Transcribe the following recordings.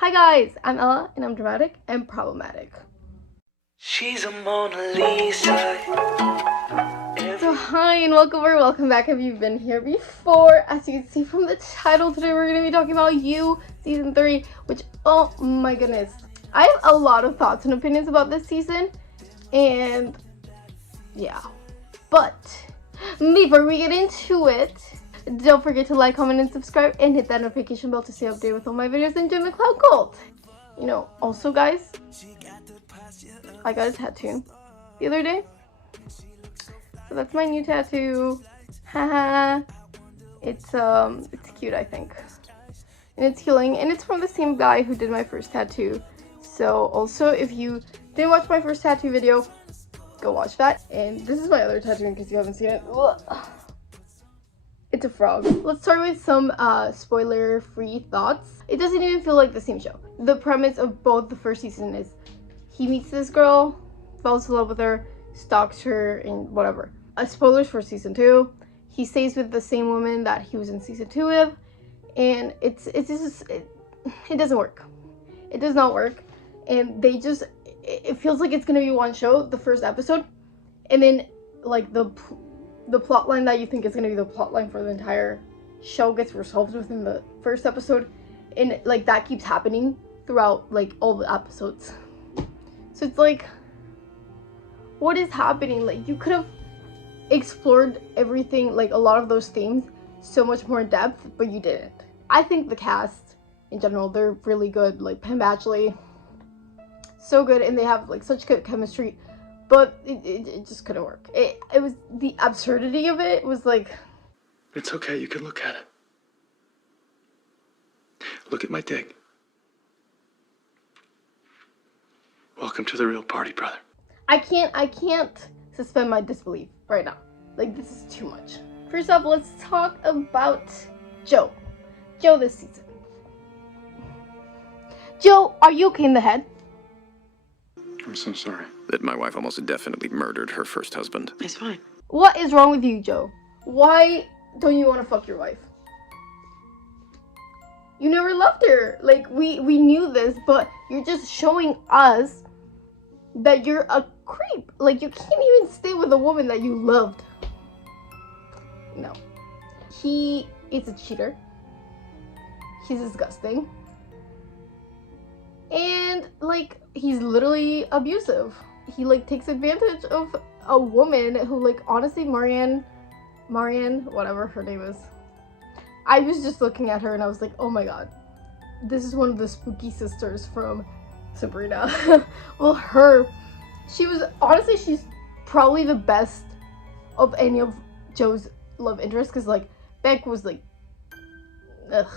Hi guys, I'm Ella and I'm dramatic and problematic. She's a Mona Lisa. So hi and welcome back if you've been here before. As you can see from the title, today we're going to be talking about You Season 3, which, oh my goodness. I have a lot of thoughts and opinions about this season, and yeah. But before we get into it, don't forget to like, comment, and subscribe, and hit that notification bell to stay updated with all my videos and join the Cloud Cult. You know, also guys, I got a tattoo the other day. So that's my new tattoo. Haha. It's cute, I think. And it's healing, and it's from the same guy who did my first tattoo. So also, if you didn't watch my first tattoo video, go watch that. And this is my other tattoo in case you haven't seen it. Ugh. It's a frog. Let's start with some spoiler-free thoughts. It doesn't even feel like the same show. The premise of both the first season is he meets this girl, falls in love with her, stalks her, and whatever. Spoilers for season 2. He stays with the same woman that he was in season 2 with, and it doesn't work. It does not work, and it feels like it's gonna be one show, the first episode, and then like the plot line that you think is going to be the plot line for the entire show gets resolved within the first episode, and like that keeps happening throughout like all the episodes. So it's like, what is happening? Like, you could have explored everything, like a lot of those themes, so much more in depth, but you didn't. I think the cast in general, they're really good. Like Pam Badgley, so good, and they have like such good chemistry. But it just couldn't work. It was the absurdity of it was like... It's okay, you can look at it. Look at my dick. Welcome to the real party, brother. I can't suspend my disbelief right now. Like, this is too much. First off, let's talk about Joe. Joe this season. Joe, are you okay in the head? I'm so sorry. That my wife almost definitely murdered her first husband. It's fine. What is wrong with you, Joe? Why don't you want to fuck your wife? You never loved her. Like, we knew this, but you're just showing us that you're a creep. Like, you can't even stay with a woman that you loved. No. He is a cheater. He's disgusting. And, like, he's literally abusive. He, like, takes advantage of a woman who, like, honestly, Marianne, whatever her name is. I was just looking at her and I was like, oh my god. This is one of the spooky sisters from Sabrina. Well, honestly, she's probably the best of any of Joe's love interests. Because, like, Beck was, like, ugh.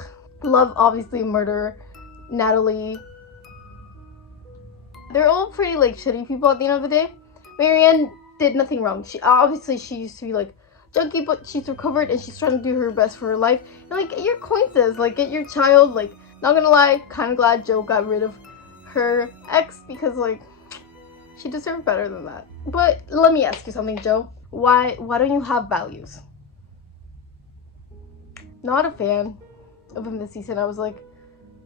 Love, obviously, murder. Natalie. They're all pretty, like, shitty people at the end of the day. Marianne did nothing wrong. She used to be, like, junkie, but she's recovered and she's trying to do her best for her life. And, like, get your coins, like, get your child. Like, not gonna lie, kind of glad Joe got rid of her ex because, like, she deserved better than that. But let me ask you something, Joe. Why don't you have values? Not a fan of him this season. I was, like,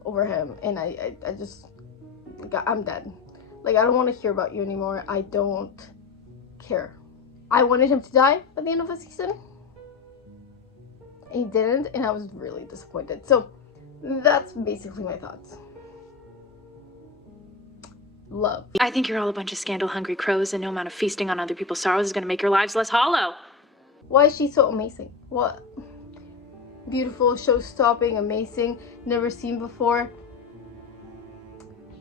over him, and I just, I'm dead. Like, I don't want to hear about you anymore. I don't care. I wanted him to die at the end of the season. And he didn't, and I was really disappointed. So, that's basically my thoughts. Love. I think you're all a bunch of scandal-hungry crows, and no amount of feasting on other people's sorrows is going to make your lives less hollow. Why is she so amazing? What? Beautiful, show-stopping, amazing, never seen before.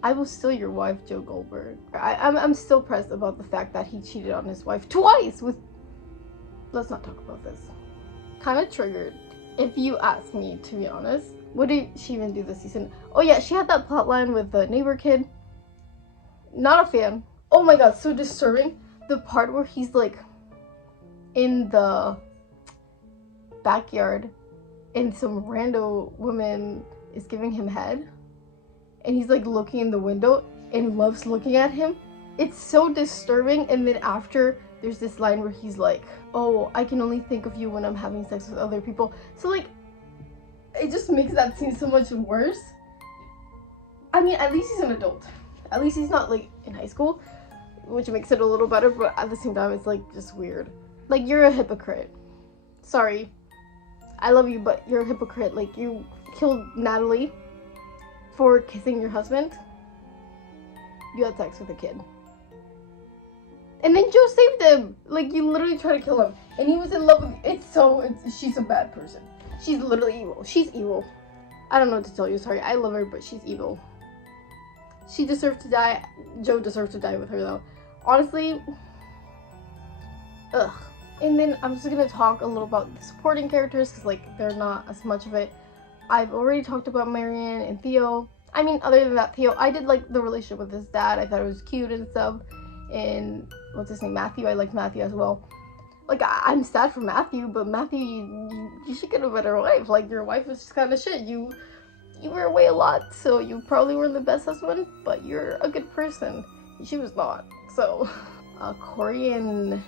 I was still your wife, Joe Goldberg. I'm still pressed about the fact that he cheated on his wife twice with... Let's not talk about this. Kind of triggered, if you ask me, to be honest. What did she even do this season? Oh yeah, she had that plotline with the neighbor kid. Not a fan. Oh my god, so disturbing. The part where he's like in the backyard and some rando woman is giving him head. And he's like looking in the window and loves looking at him. It's so disturbing. And then after, there's this line where he's like, oh, I can only think of you when I'm having sex with other people. So, like, it just makes that scene so much worse. mean, at least he's an adult. At least he's not like in high school, which makes it a little better, but at the same time it's like just weird. Like, you're a hypocrite. Sorry, I love you, but you're a hypocrite. Like, you killed Natalie for kissing your husband. You had sex with a kid. And then Joe saved him. Like, you literally tried to kill him. And he was in love with you. She's a bad person. She's literally evil. She's evil. I don't know what to tell you. Sorry, I love her, but she's evil. She deserved to die. Joe deserved to die with her, though. Honestly, ugh. And then I'm just gonna talk a little about the supporting characters, because, like, they're not as much of it. I've already talked about Marianne and Theo. I mean, other than that, Theo, I did like the relationship with his dad. I thought it was cute and stuff. And what's his name, Matthew? I like Matthew as well. Like, I'm sad for Matthew, but Matthew, you should get a better wife. Like, your wife was just kind of shit. You were away a lot, so you probably weren't the best husband, but you're a good person. She was not. So, Corey and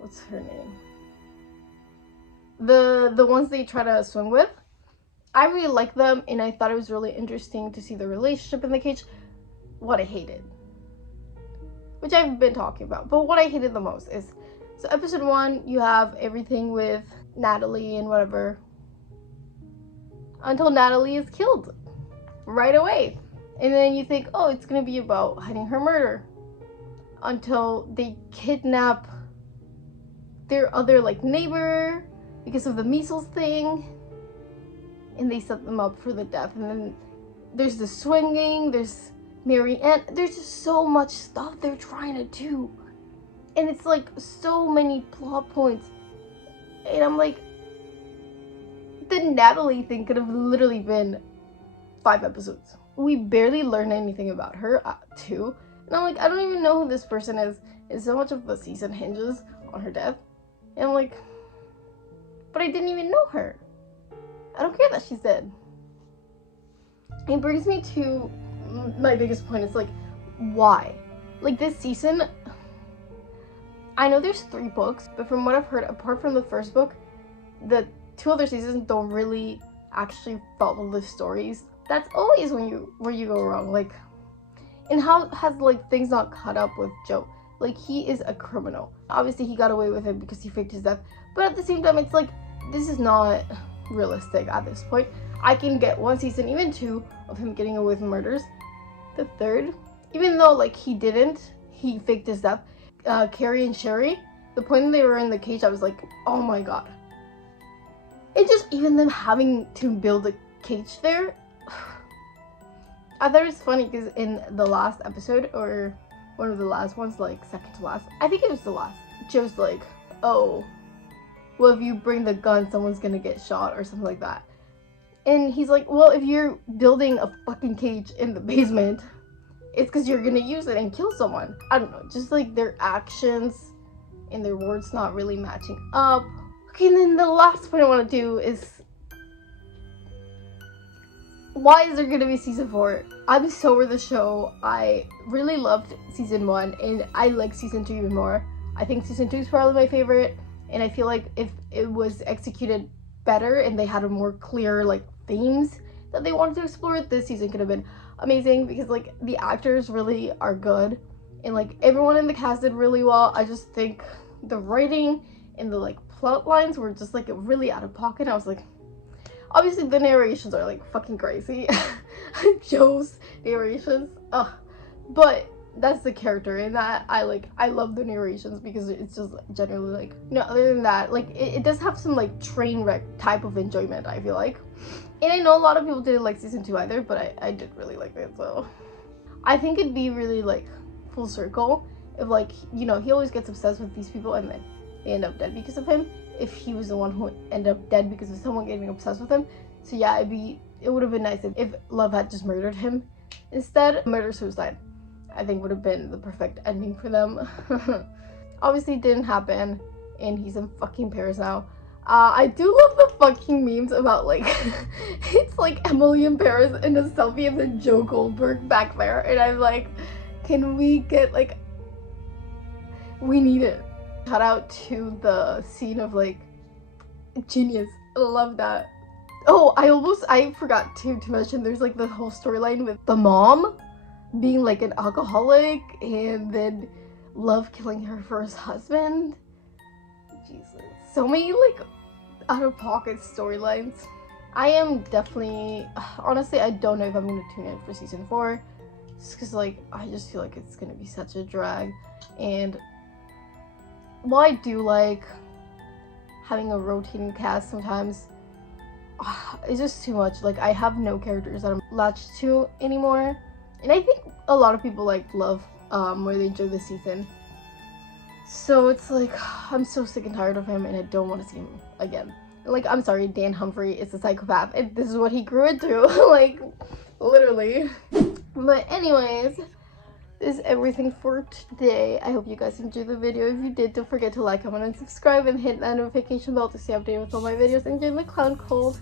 what's her name? The ones they try to swim with, I really like them, and I thought it was really interesting to see the relationship in the cage. What I hated, which I've been talking about, but what I hated the most is, so episode 1, you have everything with Natalie and whatever, until Natalie is killed right away. And then you think, oh, it's gonna be about hiding her murder, until they kidnap their other, like, neighbor because of the measles thing, and they set them up for the death. And then there's the swinging, there's Marianne, there's just so much stuff they're trying to do, and it's like so many plot points, and I'm like, the Natalie thing could have literally been 5 episodes. We barely learn anything about her too, and I'm like, I don't even know who this person is, and so much of the season hinges on her death, and I'm like, but I didn't even know her. I don't care that she's dead. It brings me to my biggest point. Is like, why? Like, this season, I know there's 3 books, but from what I've heard, apart from the first book, the 2 other seasons don't really actually follow the stories. That's always where you go wrong. Like, and how has, like, things not caught up with Joe? Like, he is a criminal. Obviously he got away with it because he faked his death, but at the same time, it's like, this is not realistic at this point. I can get 1 season, even 2, of him getting away with murders. The 3rd, even though, like, he faked his death. Carrie and Sherry, the point that they were in the cage, I was like, oh my god. And just even them having to build a cage there, I thought it was funny because in the last episode, or one of the last ones, like second to last, I think it was the last, Joe's like, oh, well, if you bring the gun, someone's gonna get shot or something like that. And he's like, well, if you're building a fucking cage in the basement, it's because you're gonna use it and kill someone. I don't know, just like their actions and their words not really matching up. Okay, and then the last point I want to do is, why is there gonna be season 4? I'm so over the show. I really loved season 1, and I like season 2 even more. I think season 2 is probably my favorite, and I feel like if it was executed better and they had a more clear, like, themes that they wanted to explore, this season could have been amazing, because, like, the actors really are good, and, like, everyone in the cast did really well. I just think the writing and the, like, plot lines were just, like, really out of pocket. I was like, obviously the narrations are, like, fucking crazy. Joe's narrations, ugh, but that's the character, and that I love the narrations because it's just generally, like, you know, other than that, like, it does have some, like, train wreck type of enjoyment, I feel like. And I know a lot of people didn't like season 2 either, but I did really like it. So I think it'd be really, like, full circle if, like, you know, he always gets obsessed with these people and then they end up dead because of him, if he was the one who ended up dead because of someone getting obsessed with him. So yeah, it would have been nice if Love had just murdered him instead. Murder-suicide, I think, would have been the perfect ending for them. Obviously it didn't happen, and he's in fucking Paris now. I do love the fucking memes about, like, it's like Emily in Paris in a selfie of the Joe Goldberg back there, and I'm like, can we get, like, we need it. Shout out to the scene of, like, genius. I love that. Oh, I forgot to mention there's like the whole storyline with the mom being like an alcoholic and then Love killing her first husband. Jesus. So many like out of pocket storylines. I am definitely, honestly, I don't know if I'm gonna tune in for season 4. Just because like, I just feel like it's gonna be such a drag. And while I do like having a rotating cast sometimes, it's just too much. Like, I have no characters that I'm latched to anymore. And I think a lot of people like Love where they enjoy this season. So it's like, I'm so sick and tired of him and I don't want to see him again. Like, I'm sorry, Dan Humphrey is a psychopath. This is what he grew into. Like, literally. But anyways, this is everything for today. I hope you guys enjoyed the video. If you did, don't forget to like, comment, and subscribe, and hit that notification bell to stay updated with all my videos. Enjoy the clown cold.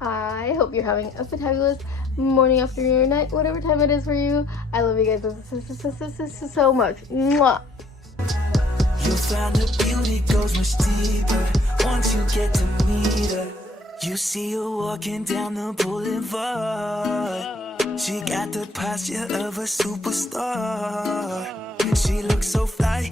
I hope you're having a fantabulous morning, afternoon, or night, whatever time it is for you. I love you guys so much. Mwah. You'll find the beauty goes much deeper once you get to meet her. You see her walking down the boulevard. She got the posture of a superstar. She looks so fly.